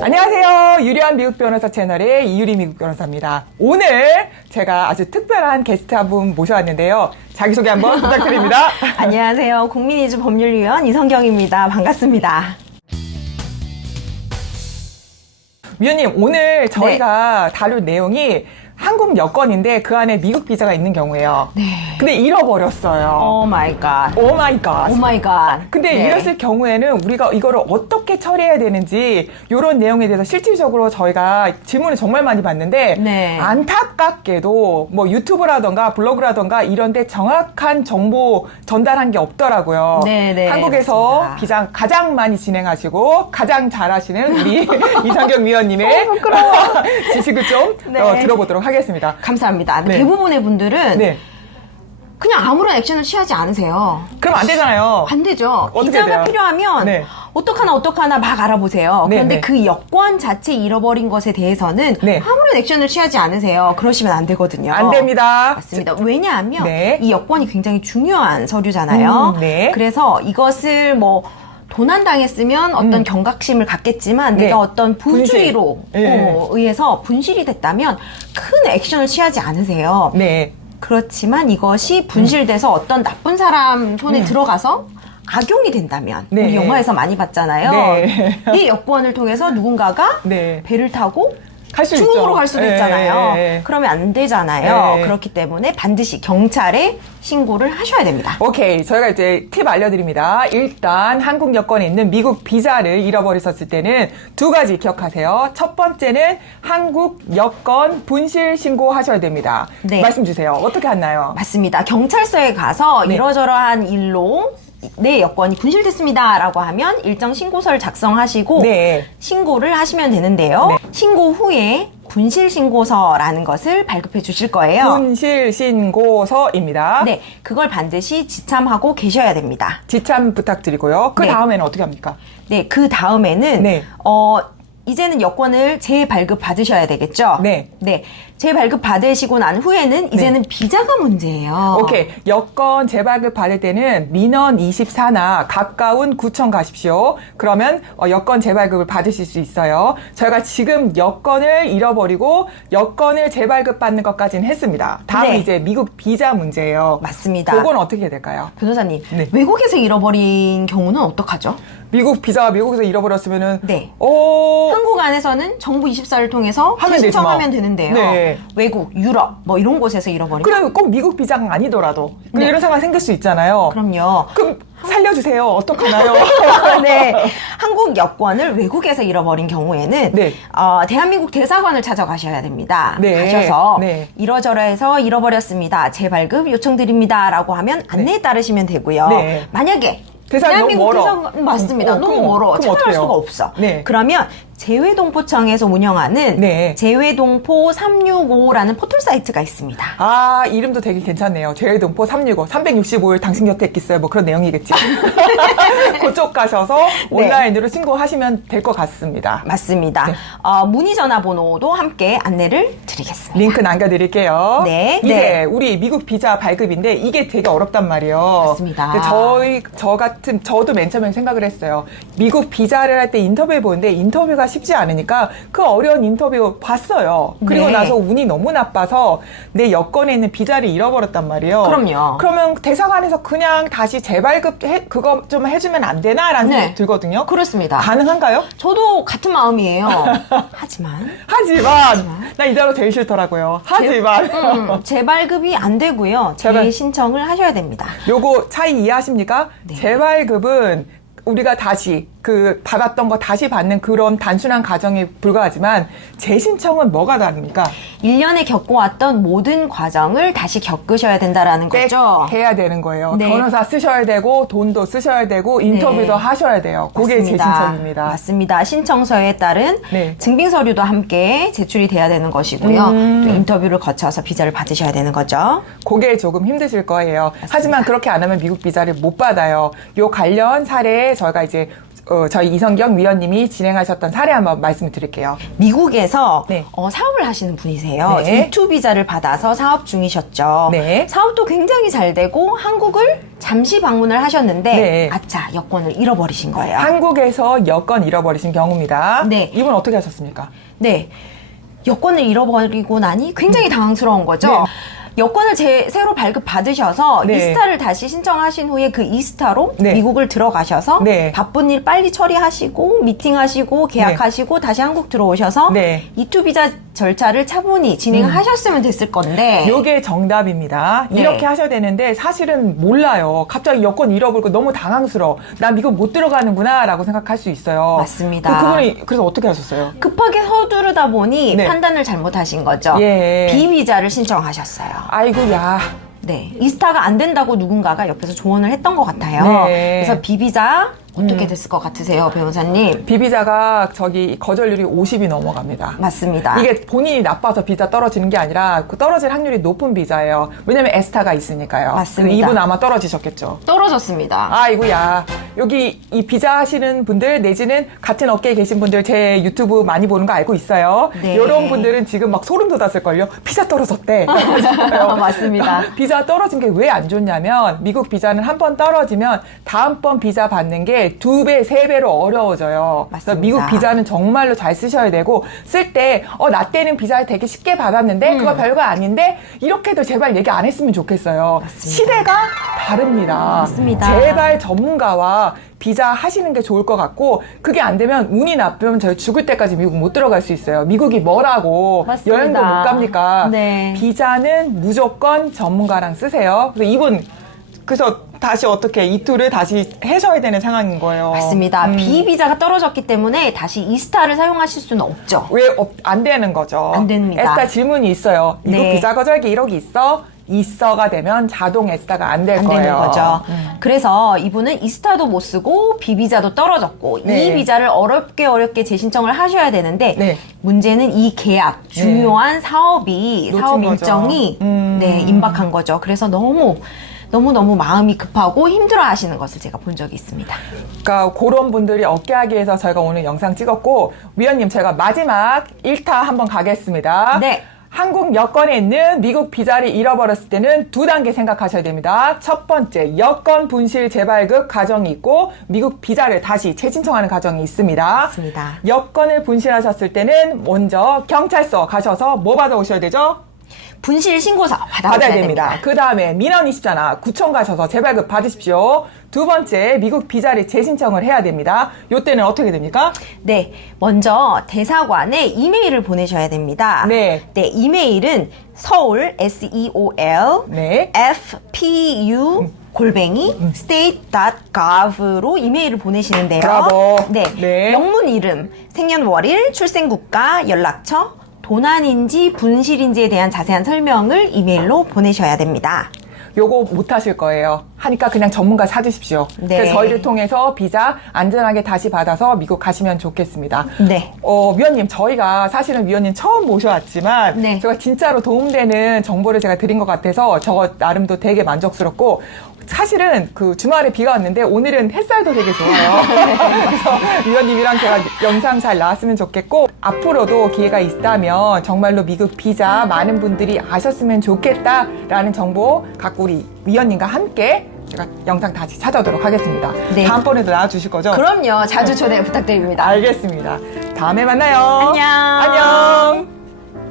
안녕하세요. 유리한 미국 변호사 채널의 이유리 미국 변호사입니다. 오늘 제가 아주 특별한 게스트 한 분 모셔왔는데요. 자기소개 한번 부탁드립니다. 안녕하세요. 국민이주 법률위원 이성경입니다. 반갑습니다. 위원님, 오늘 저희가 다룰 내용이 한국 여권인데 그 안에 미국 비자가 있는 경우예요. 네. 근데 잃어버렸어요. 오 마이 갓. 오 마이 갓. 오 마이 갓. 근데 네. 이랬을 경우에는 우리가 이거를 어떻게 처리해야 되는지 이런 내용에 대해서 실질적으로 저희가 질문을 정말 많이 받는데 네. 안타깝게도 뭐 유튜브라던가 블로그라던가 이런 데 정확한 정보 전달한 게 없더라고요. 네, 한국에서 맞습니다. 비장 가장 많이 진행하시고 가장 잘하시는 우리 이성경 위원님의 지식을 좀 네. 들어보도록 하겠습니다. 감사합니다. 네. 대부분의 분들은 네. 그냥 아무런 액션을 취하지 않으세요. 그럼 안 되잖아요. 안 되죠. 어떻게 비자가 돼요? 필요하면 네. 어떡하나 막 알아보세요. 네, 그런데 네. 그 여권 자체 잃어버린 것에 대해서는 네. 아무런 액션을 취하지 않으세요. 그러시면 안 되거든요. 안 됩니다. 맞습니다. 왜냐하면 네. 이 여권이 굉장히 중요한 서류잖아요. 네. 그래서 이것을 뭐 도난당했으면 어떤 경각심을 갖겠지만 네. 내가 어떤 부주의로 분실. 네. 의해서 분실이 됐다면 큰 액션을 취하지 않으세요. 네. 그렇지만 이것이 분실돼서 어떤 나쁜 사람 손에 들어가서 악용이 된다면 네. 우리 영화에서 많이 봤잖아요. 네. 이 여권을 통해서 누군가가 네. 배를 타고 갈 수 중국으로 있죠. 갈 수도 예, 있잖아요. 예, 예. 그러면 안 되잖아요. 예. 그렇기 때문에 반드시 경찰에 신고를 하셔야 됩니다. 오케이. 저희가 이제 팁 알려드립니다. 일단 한국 여권에 있는 미국 비자를 잃어버리셨을 때는 두 가지 기억하세요. 첫 번째는 한국 여권 분실 신고하셔야 됩니다. 네. 말씀 주세요. 어떻게 하나요? 맞습니다. 경찰서에 가서 네. 이러저러한 일로 내 여권이 분실됐습니다라고 하면 일정 신고서를 작성하시고 네. 신고를 하시면 되는데요. 네. 신고 후에 분실 신고서라는 것을 발급해 주실 거예요. 분실 신고서입니다. 네, 그걸 반드시 지참하고 계셔야 됩니다. 지참 부탁드리고요. 그 네. 다음에는 어떻게 합니까? 네, 그 다음에는 네. 이제는 여권을 재발급 받으셔야 되겠죠? 네. 네. 재발급 받으시고 난 후에는 이제는 비자가 문제예요. 오케이. 여권 재발급 받을 때는 민원 24나 가까운 구청 가십시오. 그러면 여권 재발급을 받으실 수 있어요. 저희가 지금 여권을 잃어버리고 여권을 재발급 받는 것까지는 했습니다. 다음은 네. 이제 미국 비자 문제예요. 맞습니다. 그건 어떻게 해야 될까요? 변호사님, 네. 외국에서 잃어버린 경우는 어떡하죠? 미국 비자가 미국에서 잃어버렸으면은 네. 어, 한국 안에서는 정부 24를 통해서 하면 되지 뭐. 신청하면 되는데요. 네. 외국, 유럽 뭐 이런 곳에서 잃어버리면 그러면 꼭 미국 비자가 아니더라도 네. 이런 상황 생길 수 있잖아요. 그럼요. 그럼 살려주세요. 어떡하나요? 네. 한국 여권을 외국에서 잃어버린 경우에는 네. 대한민국 대사관을 찾아가셔야 됩니다. 네. 가셔서 네. 이러저러해서 잃어버렸습니다. 재발급 요청드립니다라고 하면 안내에 따르시면 되고요. 네. 만약에 대사관이 너무 멀어. 대사관 맞습니다. 너무 그럼 멀어. 그럼 찾아갈 어떡해요? 수가 없어. 네. 그러면 재외동포청에서 운영하는 네. 재외동포 365라는 포털 사이트가 있습니다. 아, 이름도 되게 괜찮네요. 재외동포 365, 365일 당신 곁에 있겠어요. 뭐 그런 내용이겠지. 그쪽 가셔서 온라인으로 신고하시면 될 것 같습니다. 맞습니다. 네. 문의 전화번호도 함께 안내를 드리겠습니다. 링크 남겨드릴게요. 네, 이제 네. 우리 미국 비자 발급인데 이게 되게 어렵단 말이에요. 맞습니다. 근데 저도 맨 처음에 생각을 했어요. 미국 비자를 할 때 인터뷰를 보는데 인터뷰가 쉽지 않으니까 그 어려운 인터뷰 봤어요. 그리고 네. 나서 운이 너무 나빠서 내 여권에 있는 비자를 잃어버렸단 말이에요. 그럼요. 그러면 대사관에서 그냥 다시 재발급 그거 좀 해주면 안 되나라는 네. 생각이 들거든요. 그렇습니다. 가능한가요? 저도 같은 마음이에요. 하지만 나 이대로 제일 싫더라고요. 하지만 재발급이 안 되고요. 재신청을 하셔야 됩니다. 요거 차이 이해하십니까? 네. 재발급은 우리가 다시 받았던 거 다시 받는 그런 단순한 과정에 불과하지만 재신청은 뭐가 다릅니까? 1년에 겪어왔던 모든 과정을 다시 겪으셔야 된다라는 거죠. 해야 되는 거예요. 네. 변호사 쓰셔야 되고 돈도 쓰셔야 되고 인터뷰도 네. 하셔야 돼요. 그게 맞습니다. 재신청입니다. 맞습니다. 신청서에 따른 네. 증빙 서류도 함께 제출이 돼야 되는 것이고요. 또 인터뷰를 거쳐서 비자를 받으셔야 되는 거죠. 그게 조금 힘드실 거예요. 하지만 그렇게 안 하면 미국 비자를 못 받아요. 요 관련 사례에 저희가 이제 저희 이성경 위원님이 진행하셨던 사례 한번 말씀을 드릴게요. 미국에서 네. 사업을 하시는 분이세요. 네. E2 비자를 받아서 사업 중이셨죠. 네. 사업도 굉장히 잘 되고 한국을 잠시 방문을 하셨는데 네. 아차 여권을 잃어버리신 거예요. 한국에서 여권 잃어버리신 경우입니다. 네. 이분 어떻게 하셨습니까? 네. 여권을 잃어버리고 나니 굉장히 당황스러운 거죠. 네. 여권을 새로 발급 받으셔서 네. 이스타를 다시 신청하신 후에 그 이스타로 네. 미국을 들어가셔서 네. 바쁜 일 빨리 처리하시고 미팅하시고 계약하시고 다시 한국 들어오셔서 네. E2 비자 절차를 차분히 진행하셨으면 됐을 건데 요게 정답입니다. 네. 이렇게 하셔야 되는데 사실은 몰라요. 갑자기 여권 잃어버리고 너무 당황스러워. 나 미국 못 들어가는구나 라고 생각할 수 있어요. 맞습니다. 그분이 그래서 어떻게 하셨어요? 급하게 서두르다 보니 네. 판단을 잘못하신 거죠. 예. 비비자를 신청하셨어요. 아이고야. 네, 이스타가 안 된다고 누군가가 옆에서 조언을 했던 것 같아요. 네. 그래서 비비자 어떻게 됐을 것 같으세요, 변호사님? 비비자가 저기 거절률이 50이 넘어갑니다. 맞습니다. 이게 본인이 나빠서 비자 떨어지는 게 아니라 그 떨어질 확률이 높은 비자예요. 왜냐면 에스타가 있으니까요. 맞습니다. 그리고 이분 아마 떨어지셨겠죠. 떨어졌습니다. 아이고야. 여기 이 비자 하시는 분들 내지는 같은 업계에 계신 분들 제 유튜브 많이 보는 거 알고 있어요. 네. 이런 분들은 지금 막 소름 돋았을걸요. 비자 떨어졌대. 맞습니다. 비자 떨어진 게 왜 안 좋냐면 미국 비자는 한 번 떨어지면 다음번 비자 받는 게 2배, 3배로 어려워져요. 그래서 맞습니다. 미국 비자는 정말로 잘 쓰셔야 되고 쓸 때 나 때는 비자 되게 쉽게 받았는데 그거 별거 아닌데 이렇게도 제발 얘기 안 했으면 좋겠어요. 맞습니다. 시대가 다릅니다. 맞습니다. 제발 전문가와 비자 하시는 게 좋을 것 같고 그게 안 되면 운이 나쁘면 저희 죽을 때까지 미국 못 들어갈 수 있어요. 미국이 뭐라고 맞습니다. 여행도 못 갑니까? 네. 비자는 무조건 전문가랑 쓰세요. 그래서 이분 그래서 다시 어떻게 E2를 다시 하셔야 되는 상황인 거예요. 맞습니다. 비비자가 떨어졌기 때문에 다시 이스타를 사용하실 수는 없죠. 왜 안 되는 거죠? 안 됩니다. 에스타 질문이 있어요. 미국 네. 비자 거절기 1억이 있어? 있어가 되면 자동 에스타가 안 될 안 거예요. 되는 거죠. 그래서 이분은 이스타도 못 쓰고 비비자도 떨어졌고 네. 이 비자를 어렵게 재신청을 하셔야 되는데 네. 문제는 이 계약 중요한 사업이 놓친 사업 거죠. 일정이 네, 임박한 거죠. 그래서 너무 마음이 급하고 힘들어하시는 것을 제가 본 적이 있습니다. 그러니까 그런 분들이 없게 하기 위해서 저희가 오늘 영상 찍었고 위원님 제가 마지막 1타 한번 가겠습니다. 네. 한국 여권에 있는 미국 비자를 잃어버렸을 때는 2단계 생각하셔야 됩니다. 첫 번째, 여권 분실 재발급 과정이 있고 미국 비자를 다시 재신청하는 과정이 있습니다. 맞습니다. 여권을 분실하셨을 때는 먼저 경찰서 가셔서 뭐 받아오셔야 되죠? 분실 신고서 받아야 됩니다. 그 다음에 민원 24나 구청 가셔서 재발급 받으십시오. 두 번째, 미국 비자를 재신청을 해야 됩니다. 요때는 어떻게 됩니까? 네, 먼저 대사관에 이메일을 보내셔야 됩니다. 네. 이메일은 서울 SEOL 네. FPU 골뱅이 state.gov로 이메일을 보내시는데요. 브라보. 네. 네. 영문 이름, 생년월일, 출생국가, 연락처, 도난인지 분실인지에 대한 자세한 설명을 이메일로 보내셔야 됩니다. 요거 못 하실 거예요. 하니까 그냥 전문가 찾으십시오. 네. 그래서 저희를 통해서 비자 안전하게 다시 받아서 미국 가시면 좋겠습니다. 네. 위원님, 저희가 사실은 위원님 처음 모셔왔지만 네. 제가 진짜로 도움되는 정보를 제가 드린 것 같아서 저 나름도 되게 만족스럽고 사실은 그 주말에 비가 왔는데 오늘은 햇살도 되게 좋아요. 그래서 위원님이랑 제가 영상 잘 나왔으면 좋겠고 앞으로도 기회가 있다면 정말로 미국 비자 많은 분들이 아셨으면 좋겠다라는 정보 갖고 우리 위원님과 함께 제가 영상 다시 찾아오도록 하겠습니다. 네. 다음번에도 나와주실 거죠? 그럼요. 자주 초대 부탁드립니다. 알겠습니다. 다음에 만나요. 안녕. 안녕.